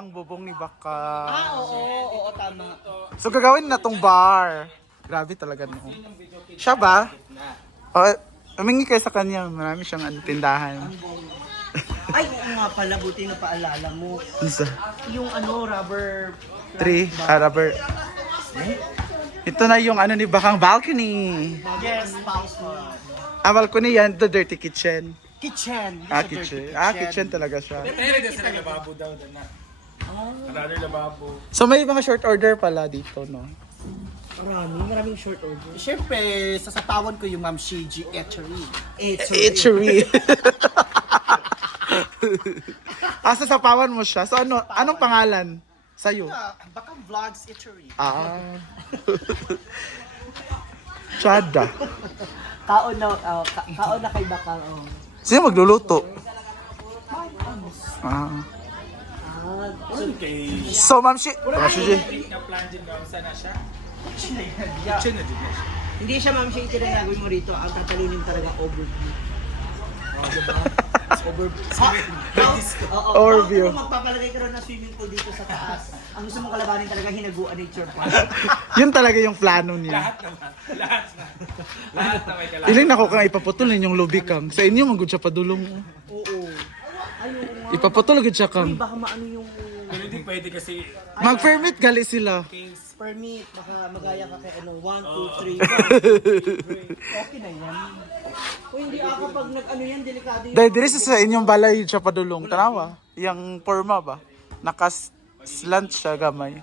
ang bubong ni Baka. Oo, tama. So gagawin na tong bar. Grabe talaga no. Siya ba? Humingi kayo sa kanya. Marami siyang tindahan. Ay, oo nga pala, buti na paalala mo. Isa. Yung rubber... Rubber. Ito na yung ni Bakang balcony. Yes, pause mo. Balcony yan, the dirty kitchen. Kitchen. Kitchen. Kitchen talaga siya. Pero kasi lababo daw na. Another lababo. So may mga short order pala dito, no? Maraming short order. Siyempre, sasapawan ko yung Ma'am Shiji Eatery. Eatery. Sasapawan mo siya. So anong pangalan sa'yo? Baka Vlogs Eatery. Chada. Kaon na kay Baka. Sino magluluto? So, Ma'am Shiji. Na-plan din daw sana siya. Kitchen na din na siya. Hindi siya Ma'am Shiji na gagawin mo rito. Ang tatalunin talaga overview. Diba? Overview. Kung magpapalagay ka rin ng swimming pool dito sa taas, ang gusto mong kalabanin talaga hinaguan nature park. Yun talaga yung plano niya. Lahat na may kailangan. Iling nako kang ipaputulin yung lobby kang. Sa inyo, magod siya padulong. Oo. Ayun. Ipaputol agad siya kang. Baka maano yung Pero hindi pwede kasi Mag-permit gali sila. permit, baka magaya ka kay 1, 2, 3, 4. Okay na yan. Kung hindi ako pag yan, delikado yun. Dahil diri sa inyong balay siya padulong. Tanawa. Yung forma ba? Nakas-slant siya gamay.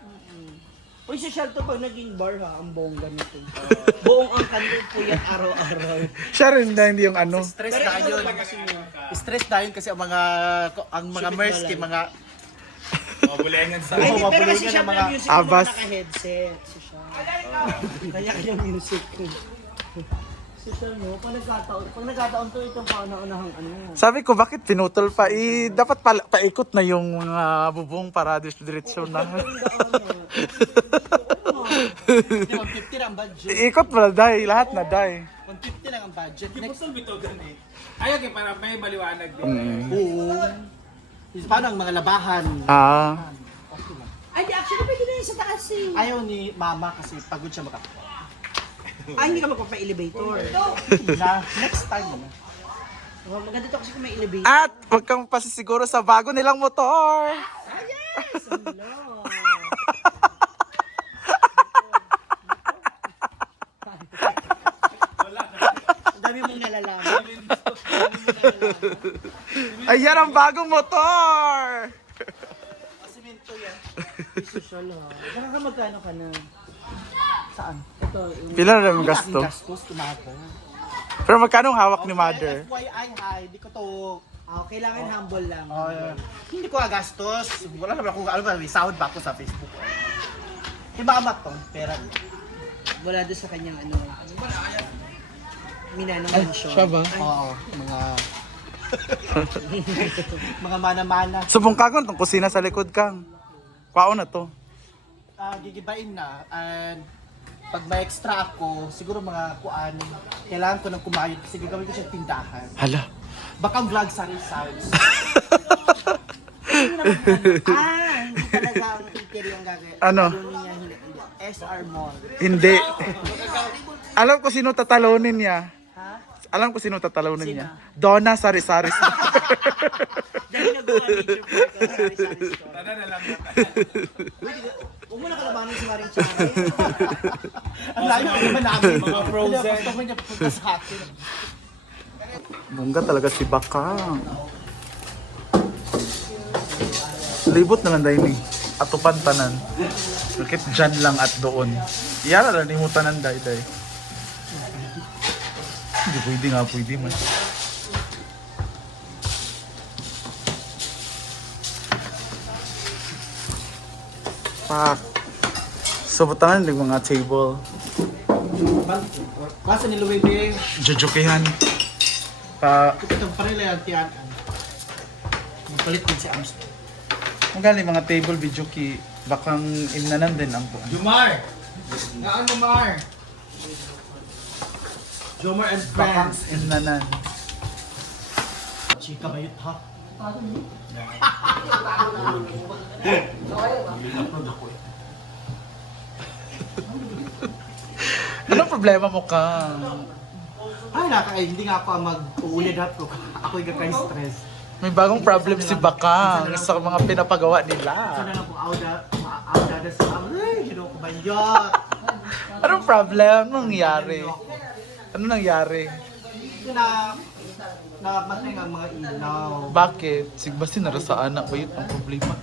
Uy, social to pag naging bar ha, ang bongga nito. Buong ang kanil po yan araw-araw. Siya rin na hindi yung Stress na yun. Stress na yun kasi ang mga merch kay mga mabulengan sa Ay, pero kasi siya mga music abas. naka-headset. Si siya. Kaya yung music ko. Si siya no, pag nagkataon to itong kauna-unahang Sabi ko, bakit pinutol pa? Dapat paikot na yung mga bubong para diretso na. 150 lang ang budget. Ikot mo na, day. Lahat na, day. 150 lang ang budget. Next time ito ganun Ayaw kayo para may maliwanag din. Oo. Paano ang mga labahan? Ay, actually, pwede na yun sa taas eh. Ayaw ni mama kasi pagod siya makapag. Ay, hindi ka magpapa-elevator. Next time naman. Maganda to kasi kung may elevator. At huwag kang pasisiguro sa bago nilang motor. Ah, yes! Hello! Ang dami mong nalalaman. Ayan ang bagong motor! Simento yan. Social ha. Nakaka-magkano ka na? Saan? Ito, yung... Pila na yung gasto? Gastos, tumato. Pero magkano ang hawak ni mother? FYI, hi. Di ko to... kailangan humble lang. Hindi ko gastos. Wala naman ako, may sahod ba ako sa Facebook. Himamat to, pera. Wala doon sa kanyang Minanong mansion. ba? Oo, mga mana-mana. Subong kagon tong kusina sa likod kang. Kwao na to. Gigibain na. And pag may extra ako, siguro mga kuan, kailangan ko ng kumayod kasi gagawin ko siya tindahan. Hala. Baka vlog sa results. Hindi talaga ang eatery ang gagawin. Ano? Hindi. SR Mall. Hindi. Alam ko sino tatalonin niya. Ha? Alam ko sino tatalonin niya. Donna Sari-Sari. Dahil nagawa nature park ang sari-sari store. Tara na lang natin. Huwag mo na kalabanin si Maring Chara. Ang layo naman namin. Mga frozen. Gusto ko niya pupunta sa akin. Bongga talaga si Bakang. Libot na lang dahil ni. Atupan tanan. Bakit dyan lang at doon? Iyara lang ni mo tanan dahil. Hindi pwede nga, pwede man. Pak. So, butangan ng mga table. Basta ni Luwebe, Jujukihan. Pa, itong parila yung tiyan. Magpalit din si Amsterdam. ang galing mga table video ki bakang imnanan din ang puan. Jomar! Naano Mar? Jomar and Bakang friends. imnanan. Chika bayot ha? Anong problema mo ka? Hindi nga ako mag-uulid ako. Ako yung kaka-stress. May bagong problem si Bakang sa mga pinapagawa Sana nila. lang po auda sa ay, ginawa ko ba yun? Anong problem? Anong nangyari? Ano nangyari? Ito na matay ang mga ilaw. Bakit? Sigbasin na sa anak ba yun ang problema?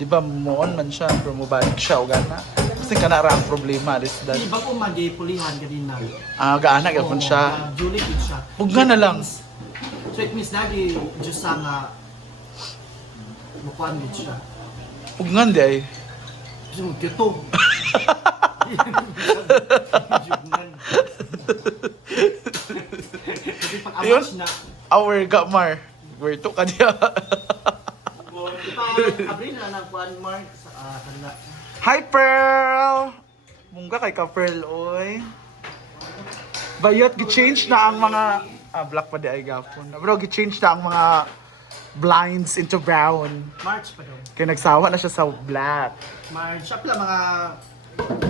Di ba moon man siya, pero mabalik siya o gana? Kasi ka na ang problema, alis dad. Iba ko mag-pulihan kanina. Gaanak yapon siya. Julie din siya. Pugga na lang. So it means lagi Diyos sa nga mukuan din siya. Pugngan di ay. Gusto mo, kito. Kasi pag Yun? amas na, Our gamar. Where to ka diya? abrin na ng kuan mark sa kanila. Hi Pearl! Mungga kay ka Pearl, oy. Bayot, gi-change na ang mga... black pa di ay gapon. Pero gi-change na ang mga blinds into brown. March pa daw. Kaya nagsawa na siya sa black. March, siya pala mga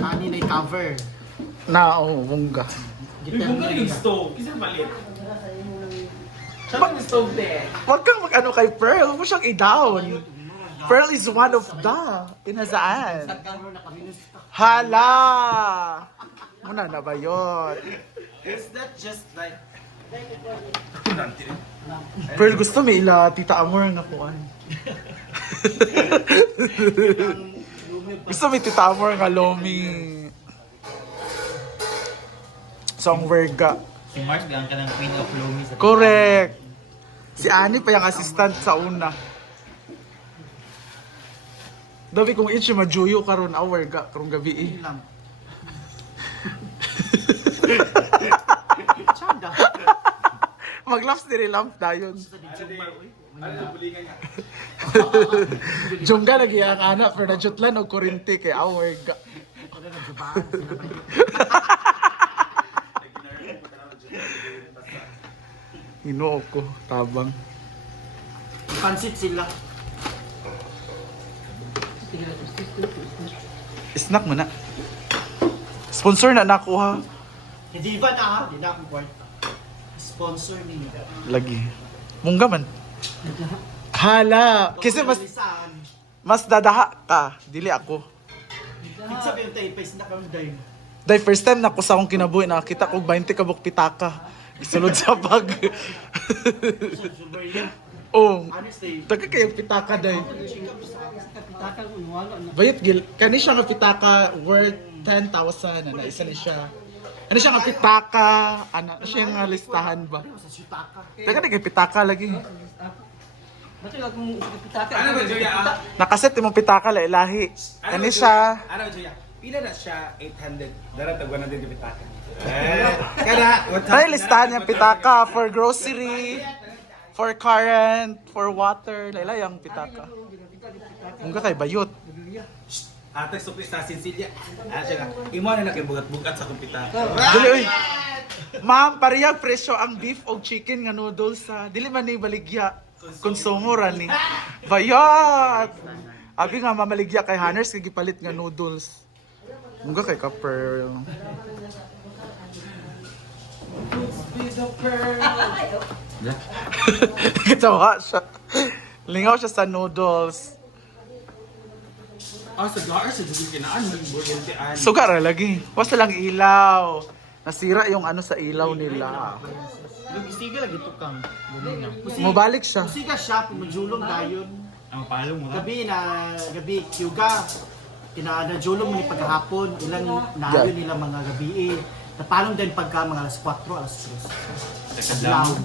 ani na cover. Na, mungga. Uy, bunga yung stove. Kisang palit. Siya yung stove de. Huwag kang mag-ano kay Pearl. Huwag mo siyang i-down. Pearl is one of the inasaan. Hala! Muna na ba yun? Is that just like... Pearl, gusto may ila Tita Amor na kuan. Gusto may Tita Amor nga lomi. So, ang verga. Si Mars, bilang ka ng Queen of Lomi sa Correct. Si Annie pa yung assistant sa una. Dabi kung itch majuyo karon hour ga karong gabi eh. Lang. Chanda. Maglaps diri lamp dayon. Ano yung bulingan niya? Jungga lagi ang anak pero najutlan og kuryente kay hour ga. Wala na jubaan sila ba? Hinuo ko tabang. Pansit sila. Snack mo na. Sponsor na nakuha. Hindi ba na ha? Hindi na akong kwarta. Sponsor ninyo. Lagi. Mungga man. Hala. Kasi mas dadaha ka. Dili ako. Pizza ba yung tayo? Pais na kang dahil. Dahil first time na ko sa akong kinabuhi, nakakita ko 20 kabuk pitaka. Isulod sa bag. Super yan. Oh, Honestly. taga kayong pitaka dahil. Bayit gil, kani siya nga pitaka worth 10,000 na isa ni siya. Ano siya nga pitaka, ano siya nga listahan ba? Sa sutaka. Taga na kay pitaka lagi. Ano ba, Julia? Nakaset imong pitaka la ilahi. Kani siya. Ano, Julia? Pila na siya 800. Darat tag 100 yung pitaka. Kada, what Ay listahan niya pitaka for grocery, for current, for water, laila yung pitaka. Mungga kay bayot. Ate, suplis na Cecilia. Ano siya nga? Imo na nakibugat-bugat sa kumpita. Dili oy. Ma'am, parehang presyo ang beef o chicken nga noodles sa dili man ni baligya. Konsumo ra ni. Bayot. Abi nga mamaligya kay Hanners kay gipalit nga noodles. Mungga kay kapper. Katawa siya. Lingaw siya sa noodles. Ah, sa gar, sa dugil kinaan, mag-buryentian. Suga ra lagi. Wasa lang ilaw. Nasira yung ano sa ilaw nila. Nag-isiga lagi ito kang. Mabalik siya. Musiga siya, pumajulong dayon. Ang palo mo na. Gabi, Kyuga. Kinadajulong mo ni paghapon. Ilang nayo nila mga gabi eh. Napalong din pagka mga alas 4, alas 3. Down.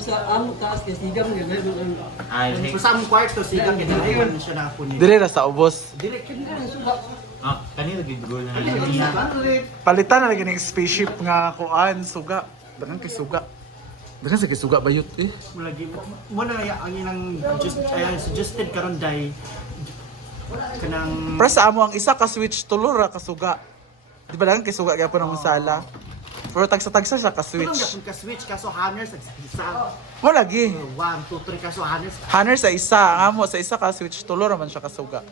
Sa amo taas kasi sigam nga gano'n. Ay, So sa among kwarto, sigang kinaiwan siya na po niya. Dili ra sa ubos. Direct yun nga. Kanina gigol na Palitan na lagi ng spaceship nga kuan suga. Dagan kay suga. Dagan sa kay suga bayot eh. Mulagi mo na ang ilang suggested karon day kanang Para sa amo ang isa ka switch tulo ra ka suga. Di ba lang kay suga gyapon ang sala. Pero tagsa-tagsa siya Tulong ka-switch. gapon ka switch kaso Hanners isa. Mo lagi. 1, 2, 3 kaso Hanners. Hanner sa isa, nga mo sa isa ka switch tulo raman siya kasuga.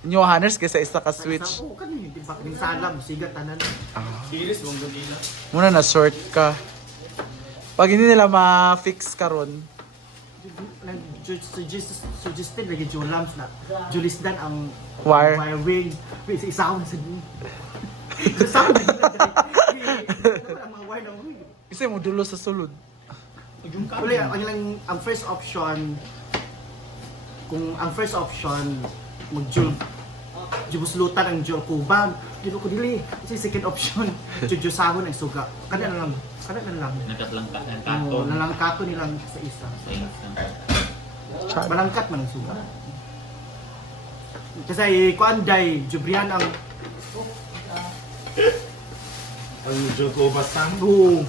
Inyo Hanners kay sa isa ka switch. Oo, kanina di ba ning salam sigat tanan. Iris mong ganina. Muna na short ka. Pag hindi nila ma-fix karon, Suggested lagi Jolams na Julisdan ang Wire. wiring. Wait, isa ako sa Isa ako na ang mga wire na wing. kasi mo dulo sa sulod. Wala, ang first option, kung ang first option, jubuslutan ang jol kubang, dito ko dili. Kasi second option, jujusahon ang suga. Kana na lang. Nakatlangka ng Oo, kato. nalangkato nilang sa isa. Chad. Malangkat man ang suga. Kasi kuanday, jubrihan ang Joko Basang. Oo.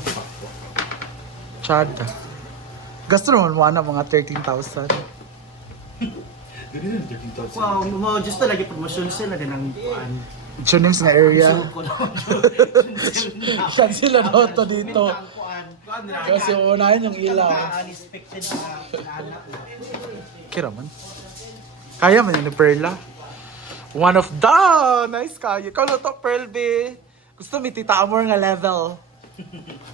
Chad. Gasto naman mo na mga 13,000. Ganun, 13,000. Wow, mo just lagi promotion sila din ang kuan. Tunings nga area. Ko na. Siya sila daw to dito. Ang kuan. Kasi unahin yung ilaw. Unexpected na anak. Kira man. Kaya man yun ni Perla. One of the nice kaya. Ikaw na to, Pearl B. Gusto mi tita Amor nga level.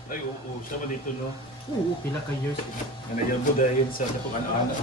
Ay, oo, siya man dito, no? Oo, pila ka years. Ano yan po dahil sa kapag ano-ano.